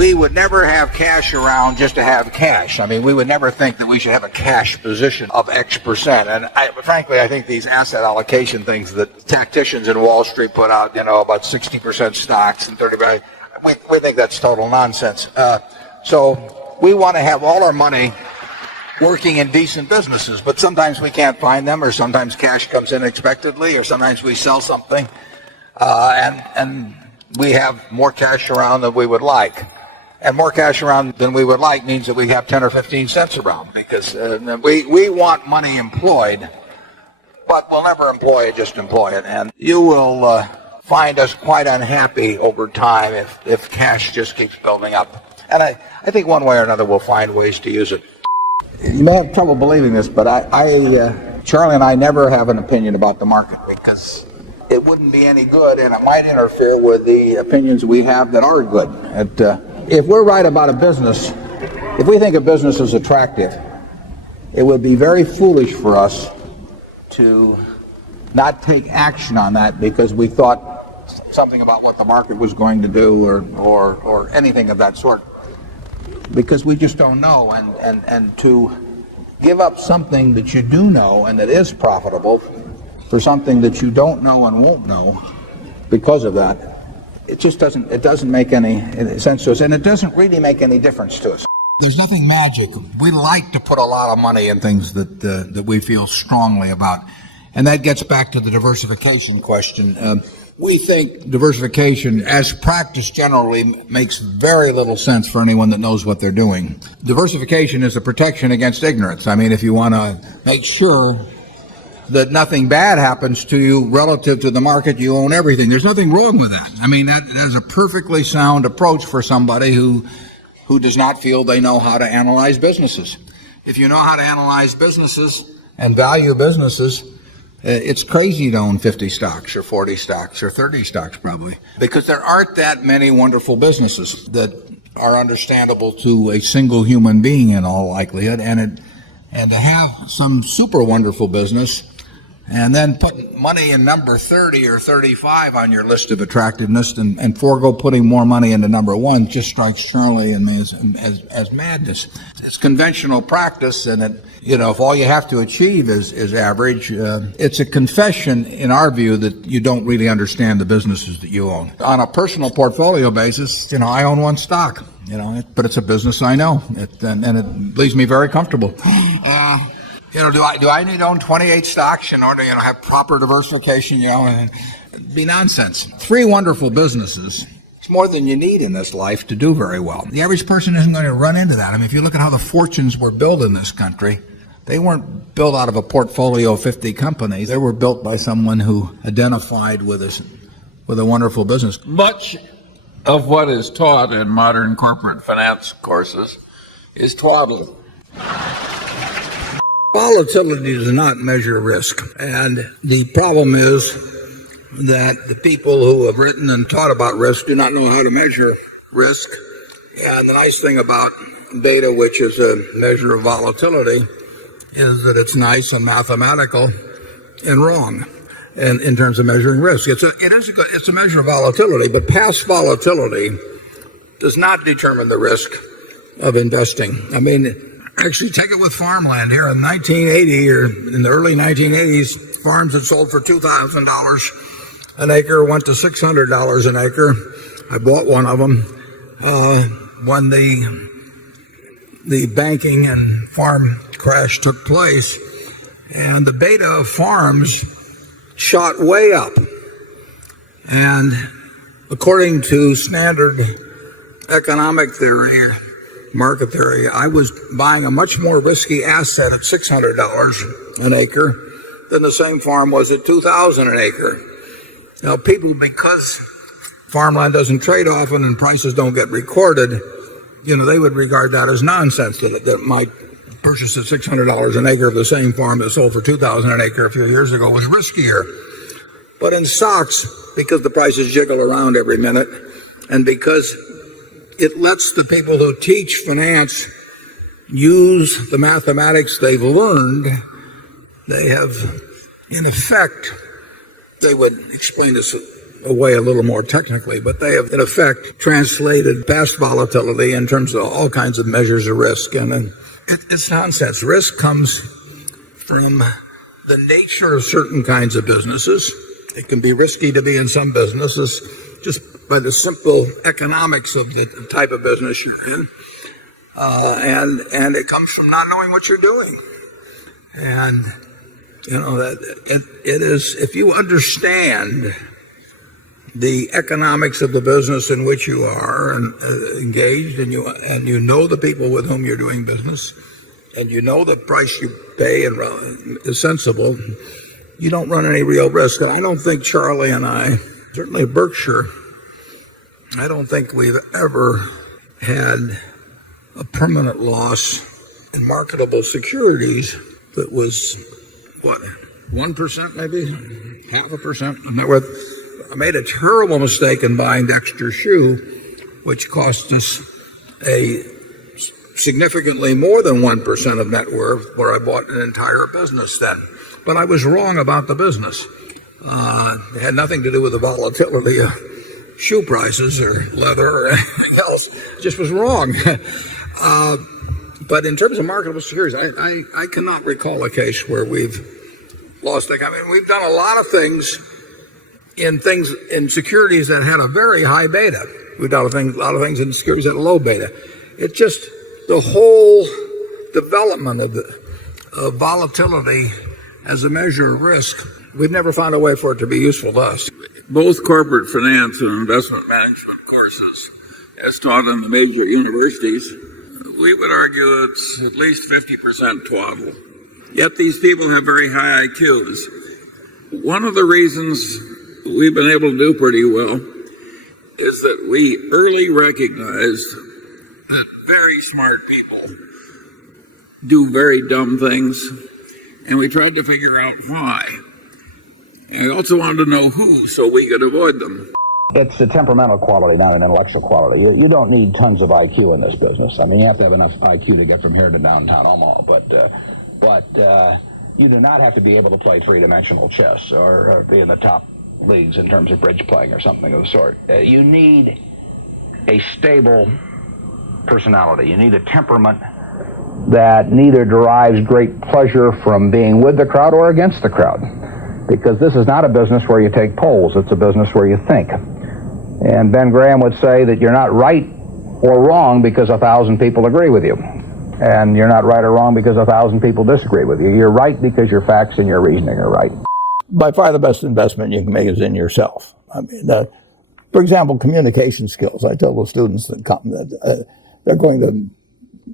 we would never have cash around just to have cash. I mean, we would never think that we should have a cash position of X percent. And frankly, I think these asset allocation things that tacticians in Wall Street put out, about 60% stocks and 30%, we think that's total nonsense. So we want to have all our money working in decent businesses, but sometimes we can't find them, or sometimes cash comes in unexpectedly, or sometimes we sell something, and we have more cash around than we would like. And more cash around than we would like means that we have 10 or 15 cents around, because we want money employed, but we'll never employ it, just employ it. And you will find us quite unhappy over time if cash just keeps building up. And I think one way or another we'll find ways to use it. You may have trouble believing this, but Charlie and I never have an opinion about the market, because it wouldn't be any good, and it might interfere with the opinions we have that are good. If we're right about a business, if we think a business is attractive, it would be very foolish for us to not take action on that because we thought something about what the market was going to do or anything of that sort, because we just don't know. And to give up something that you do know and that is profitable for something that you don't know and won't know because of that, it doesn't make any sense to us, and it doesn't really make any difference to us. There's nothing magic. We like to put a lot of money in things that we feel strongly about, and that gets back to the diversification question. We think diversification, as practiced generally, makes very little sense for anyone that knows what they're doing. Diversification is a protection against ignorance. I mean, if you want to make sure that nothing bad happens to you relative to the market, you own everything. There's nothing wrong with that. I mean, that is a perfectly sound approach for somebody who does not feel they know how to analyze businesses. If you know how to analyze businesses and value businesses, it's crazy to own 50 stocks or 40 stocks or 30 stocks probably, because there aren't that many wonderful businesses that are understandable to a single human being in all likelihood, and to have some super wonderful business and then put money in number 30 or 35 on your list of attractiveness and forego putting more money into number 1 just strikes Charlie and me as madness. It's conventional practice, and if all you have to achieve is average, it's a confession in our view that you don't really understand the businesses that you own. On a personal portfolio basis, I own 1 stock, but it's a business I know, and it leaves me very comfortable. Do I need to own 28 stocks in order to have proper diversification? It'd be nonsense. 3 wonderful businesses. It's more than you need in this life to do very well. The average person isn't going to run into that. I mean, if you look at how the fortunes were built in this country, they weren't built out of a portfolio of 50 companies. They were built by someone who identified with a wonderful business. Much of what is taught in modern corporate finance courses is twaddle. Volatility does not measure risk, and the problem is that the people who have written and taught about risk do not know how to measure risk. And the nice thing about beta, which is a measure of volatility, is that it's nice and mathematical and wrong in terms of measuring risk. It's a measure of volatility, but past volatility does not determine the risk of investing. I mean, actually, take it with farmland. Here in 1980 or in the early 1980s, farms that sold for $2,000 an acre went to $600 an acre. I bought one of them when the banking and farm crash took place, and the beta of farms shot way up. And according to standard economic theory, market theory, I was buying a much more risky asset at $600 an acre than the same farm was at $2,000 an acre. Now, people, because farmland doesn't trade often and prices don't get recorded, they would regard that as nonsense, that my purchase at $600 an acre of the same farm that sold for $2,000 an acre a few years ago was riskier. But in stocks, because the prices jiggle around every minute, and because it lets the people who teach finance use the mathematics they've learned, they have, in effect, they would explain this away a little more technically, but they have in effect translated past volatility in terms of all kinds of measures of risk. And it's nonsense. Risk comes from the nature of certain kinds of businesses. It can be risky to be in some businesses just by the simple economics of the type of business you're in. And it comes from not knowing what you're doing. And, that it is, if you understand the economics of the business in which you are engaged, and you know the people with whom you're doing business, and you know the price you pay and is sensible, you don't run any real risk. And I don't think Charlie and I, certainly Berkshire, I don't think we've ever had a permanent loss in marketable securities that was, 1% maybe? 0.5%? I made a terrible mistake in buying Dexter Shoe, which cost us a significantly more than 1% of net worth, where I bought an entire business then. But I was wrong about the business. It had nothing to do with the volatility of shoe prices or leather or anything else. It just was wrong. But in terms of marketable securities, I cannot recall a case where we've lost. I mean, we've done a lot of things in securities that had a very high beta. We've done a lot of things in securities that had a low beta. It's just the whole development of volatility as a measure of risk. We've never found a way for it to be useful to us. Both corporate finance and investment management courses, as taught in the major universities, we would argue it's at least 50% twaddle. Yet these people have very high IQs. One of the reasons we've been able to do pretty well is that we early recognized that very smart people do very dumb things, and we tried to figure out why. And I also wanted to know who, so we could avoid them. It's a temperamental quality, not an intellectual quality. You don't need tons of IQ in this business. I mean, you have to have enough IQ to get from here to downtown Omaha, but you do not have to be able to play three-dimensional chess or be in the top leagues in terms of bridge playing or something of the sort. You need a stable personality. You need a temperament that neither derives great pleasure from being with the crowd or against the crowd. Because this is not a business where you take polls, it's a business where you think. And Ben Graham would say that you're not right or wrong because 1,000 people agree with you. And you're not right or wrong because 1,000 people disagree with you. You're right because your facts and your reasoning are right. By far the best investment you can make is in yourself. I mean, for example, communication skills. I tell the students that come that they're going to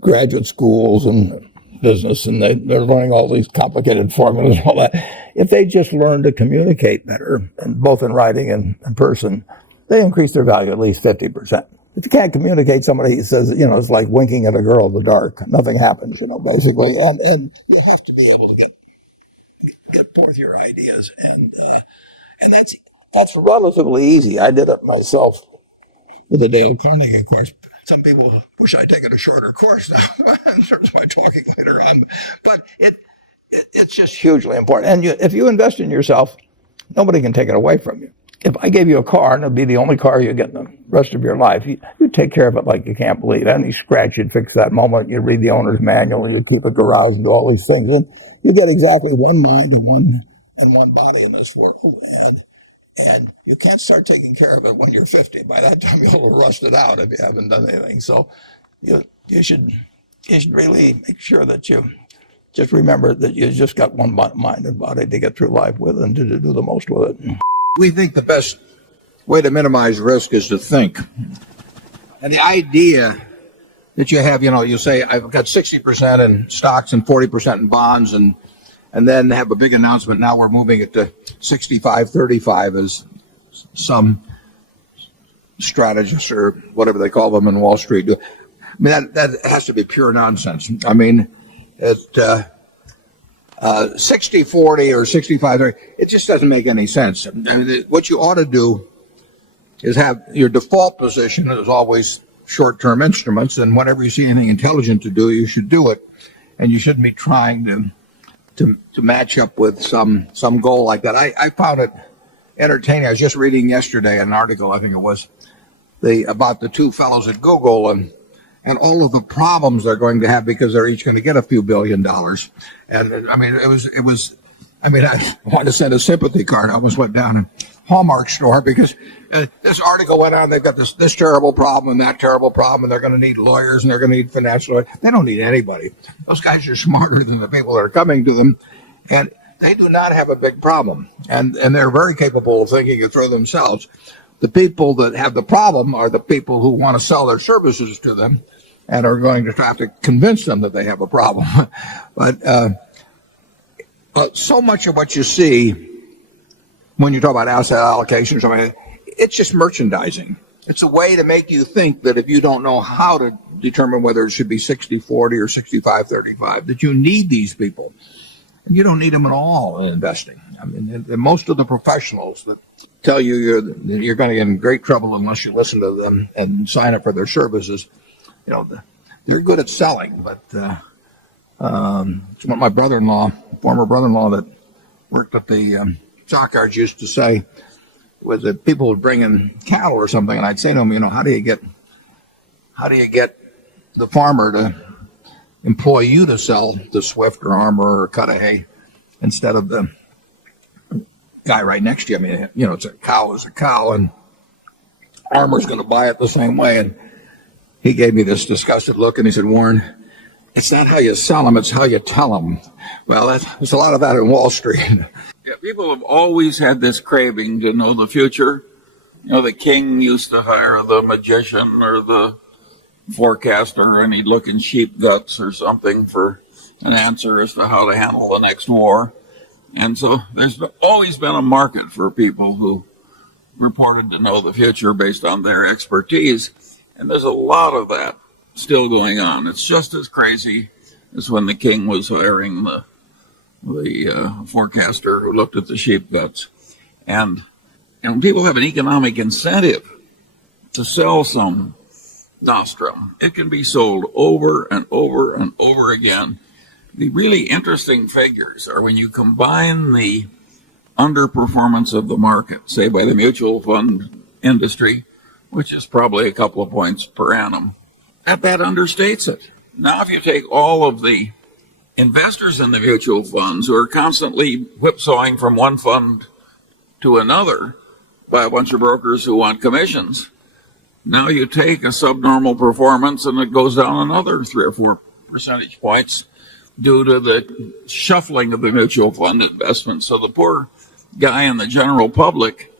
graduate schools and business, and they're learning all these complicated formulas and all that. If they just learn to communicate better, and both in writing and in person, they increase their value at least 50%. If you can't communicate, somebody says, it's like winking at a girl in the dark. Nothing happens, basically. And you have to be able to get forth your ideas, and that's relatively easy. I did it myself with the Dale Carnegie course. Some people wish I'd taken a shorter course now in terms of my talking later on, but it's just hugely important. And if you invest in yourself, nobody can take it away from you. If I gave you a car and it'd be the only car you get in the rest of your life, you'd take care of it like you can't believe. Any scratch, you'd fix that moment. You'd read the owner's manual. You'd keep it garage and do all these things. And you get exactly one mind and one body in this world. And you can't start taking care of it when you're 50. By that time, you'll have rusted out if you haven't done anything. So you should really make sure that you just remember that you just got one mind and body to get through life with and to do the most with it. We think the best way to minimize risk is to think. And the idea that you have, you say, I've got 60% in stocks and 40% in bonds, and then have a big announcement. Now we're moving it to 65-35 as some strategists or whatever they call them in Wall Street do. I mean, that has to be pure nonsense. I mean, at 60-40 or 65-30, it just doesn't make any sense. I mean, what you ought to do is have your default position is always short-term instruments, and whenever you see anything intelligent to do, you should do it, and you shouldn't be trying to match up with some goal like that. I found it entertaining. I was just reading yesterday an article, I think it was, about the two fellows at Google and all of the problems they're going to have because they're each going to get a few $1 billion. And I mean, it was. I mean, I wanted to send a sympathy card. I almost went down in Hallmark store because this article went on. They've got this terrible problem and that terrible problem, and they're going to need lawyers and they're going to need financial lawyers. They don't need anybody. Those guys are smarter than the people that are coming to them, and they do not have a big problem. And they're very capable of thinking it through themselves. The people that have the problem are the people who want to sell their services to them and are going to try to convince them that they have a problem. But so much of what you see when you talk about asset allocations, I mean, it's just merchandising. It's a way to make you think that if you don't know how to determine whether it should be 60-40 or 65-35, that you need these people. And you don't need them at all in investing. I mean, most of the professionals that tell you you're going to get in great trouble unless you listen to them and sign up for their services, you know, they're good at selling, but it's what my former brother-in-law that worked at the stockyards used to say, was that people would bring in cattle or something, and I'd say to him, you know, how do you get the farmer to employ you to sell the Swift or Armor or Cudahy instead of the guy right next to you? I mean, you know, it's a cow is a cow, and Armor's going to buy it the same way. And he gave me this disgusted look, and he said, Warren, it's not how you sell them, it's how you tell them. Well, there's a lot of that in Wall Street. Yeah, people have always had this craving to know the future. You know, the king used to hire the magician or the forecaster, and he'd look in sheep guts or something for an answer as to how to handle the next war. And so there's always been a market for people who reported to know the future based on their expertise. And there's a lot of that still going on. It's just as crazy as when the king was hiring the forecaster who looked at the sheep guts. And people have an economic incentive to sell some nostrum. It can be sold over and over and over again. The really interesting figures are when you combine the underperformance of the market, say by the mutual fund industry, which is probably a couple of points per annum, that understates it. Now, if you take all of the investors in the mutual funds who are constantly whipsawing from one fund to another by a bunch of brokers who want commissions, now you take a subnormal performance and it goes down another 3 or 4 percentage points due to the shuffling of the mutual fund investments. So the poor guy in the general public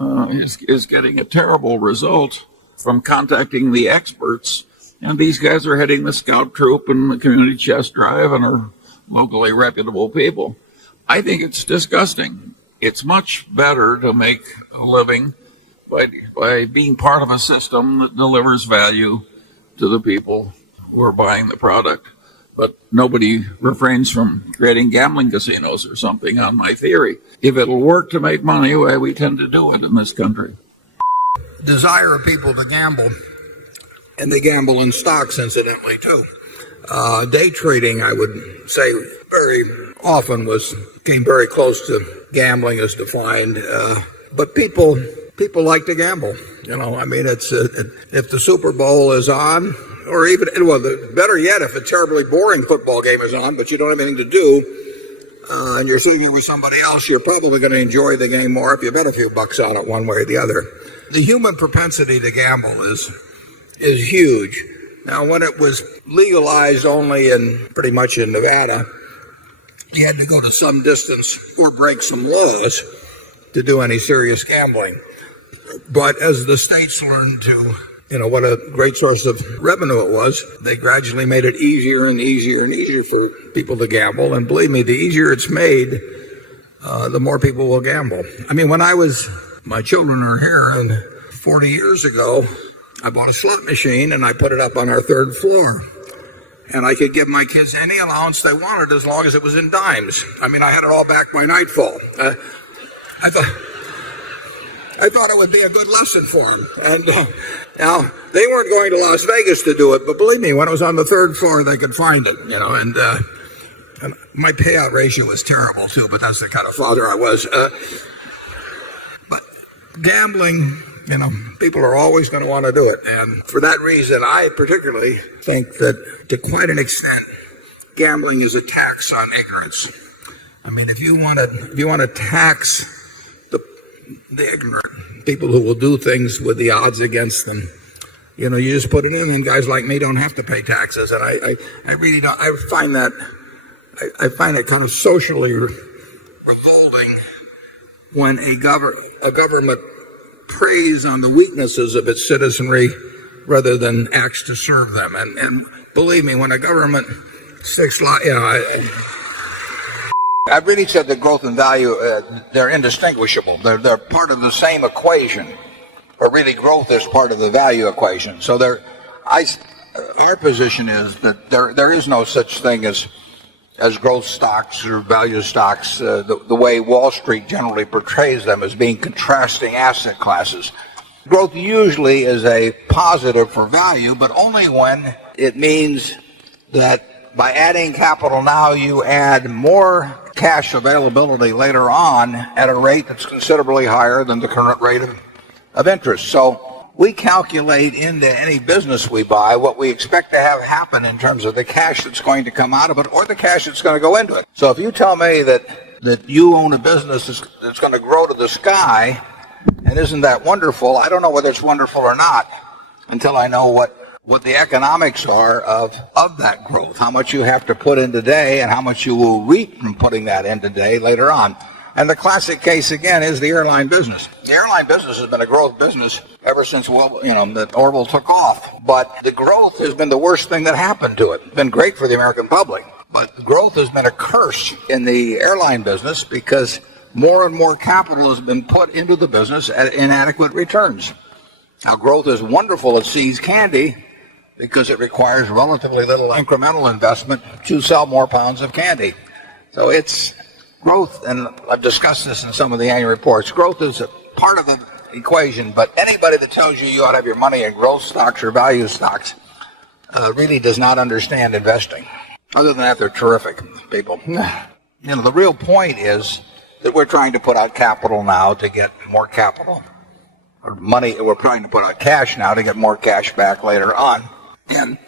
is getting a terrible result from contacting the experts. And these guys are heading the scout troop and the community chest drive and are locally reputable people. I think it's disgusting. It's much better to make a living by being part of a system that delivers value to the people who are buying the product. But nobody refrains from creating gambling casinos or something on my theory. If it'll work to make money, well, we tend to do it in this country. Desire of people to gamble, and they gamble in stocks, incidentally, too. Day trading, I would say, very often came very close to gambling as defined. But people like to gamble. You know, I mean, it's if the Super Bowl is on, or even, well, better yet, if a terribly boring football game is on, but you don't have anything to do, and you're sitting with somebody else, you're probably going to enjoy the game more if you bet a few bucks on it one way or the other. The human propensity to gamble is huge. Now, when it was legalized only pretty much in Nevada, you had to go to some distance or break some laws to do any serious gambling. But as the states learned to, you know, what a great source of revenue it was, they gradually made it easier and easier and easier for people to gamble. And believe me, the easier it's made, the more people will gamble. I mean, when my children are here, and 40 years ago, I bought a slot machine and I put it up on our third floor. And I could give my kids any allowance they wanted as long as it was in dimes. I mean, I had it all back by nightfall. I thought it would be a good lesson for them. And now, they weren't going to Las Vegas to do it, but believe me, when it was on the third floor, they could find it, you know. And my payout ratio was terrible, too, but that's the kind of father I was. gambling, people are always going to want to do it. And for that reason, I particularly think that to quite an extent, gambling is a tax on ignorance. I mean, if you want to tax the ignorant, people who will do things with the odds against them, you just put it in, and guys like me don't have to pay taxes. And I really don't. I find it kind of socially revolting when a government preys on the weaknesses of its citizenry rather than acts to serve them. And believe me, when a government sticks, I've really said that growth and value, they're indistinguishable. They're part of the same equation, or really growth is part of the value equation. So our position is that there is no such thing as growth stocks or value stocks, the way Wall Street generally portrays them as being contrasting asset classes. Growth usually is a positive for value, but only when it means that by adding capital now, you add more cash availability later on at a rate that's considerably higher than the current rate of interest. So we calculate into any business we buy what we expect to have happen in terms of the cash that's going to come out of it or the cash that's going to go into it. So if you tell me that you own a business that's going to grow to the sky, and isn't that wonderful, I don't know whether it's wonderful or not until I know what the economics are of that growth, how much you have to put in today and how much you will reap from putting that in today later on. And the classic case, again, is the airline business. The airline business has been a growth business ever since, that Orville took off. But the growth has been the worst thing that happened to it. It's been great for the American public. But growth has been a curse in the airline business because more and more capital has been put into the business at inadequate returns. Now, growth is wonderful at See's Candy because it requires relatively little incremental investment to sell more pounds of candy. So it's growth, and I've discussed this in some of the annual reports, growth is a part of the equation, but anybody that tells you ought to have your money in growth stocks or value stocks really does not understand investing. Other than that, they're terrific people. The real point is that we're trying to put out capital now to get more capital, or money. We're trying to put out cash now to get more cash back later on. And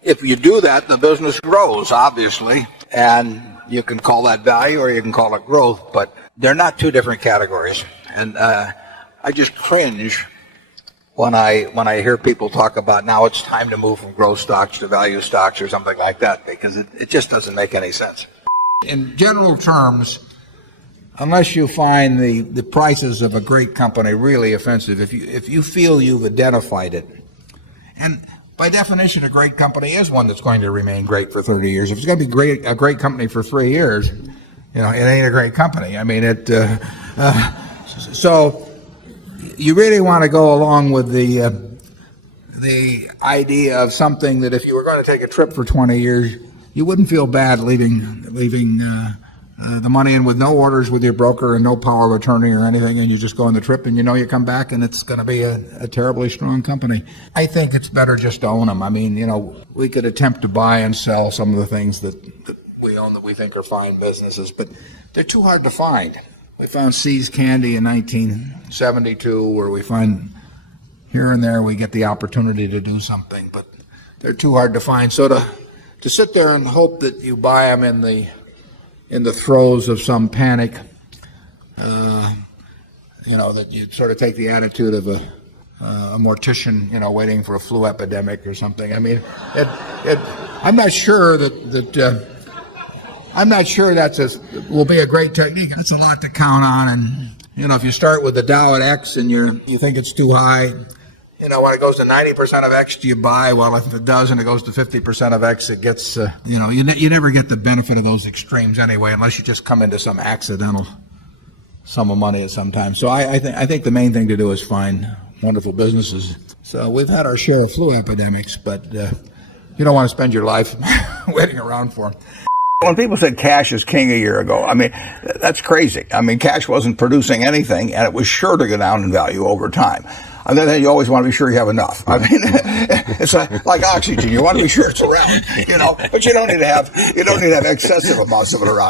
if you do that, the business grows, obviously, and you can call that value or you can call it growth, but they're not two different categories. And I just cringe when I hear people talk about now it's time to move from growth stocks to value stocks or something like that, because it just doesn't make any sense. In general terms, unless you find the prices of a great company really offensive, if you feel you've identified it, and by definition, a great company is one that's going to remain great for 30 years. If it's going to be a great company for 3 years, it ain't a great company. I mean, so you really want to go along with the idea of something that if you were going to take a trip for 20 years, you wouldn't feel bad leaving the money in with no orders with your broker and no power of attorney or anything, and you just go on the trip and you come back and it's going to be a terribly strong company. I think it's better just to own them. I mean, we could attempt to buy and sell some of the things that we own that we think are fine businesses, but they're too hard to find. We found See's Candy in 1972, where we find here and there we get the opportunity to do something, but they're too hard to find. So to sit there and hope that you buy them in the throes of some panic, that you sort of take the attitude of a mortician, waiting for a flu epidemic or something. I mean, I'm not sure that will be a great technique. That's a lot to count on, and if you start with the Dow at X and you think it's too high, when it goes to 90% of X, do you buy? Well, if it does and it goes to 50% of X, it gets, you never get the benefit of those extremes anyway, unless you just come into some accidental sum of money at some time. So I think the main thing to do is find wonderful businesses. So we've had our share of flu epidemics, but you don't want to spend your life waiting around for them. When people said cash is king a year ago, I mean, that's crazy. I mean, cash wasn't producing anything, and it was sure to go down in value over time. And then you always want to be sure you have enough. I mean, it's like oxygen. You want to be sure it's around, but you don't need to have excessive amounts of it around.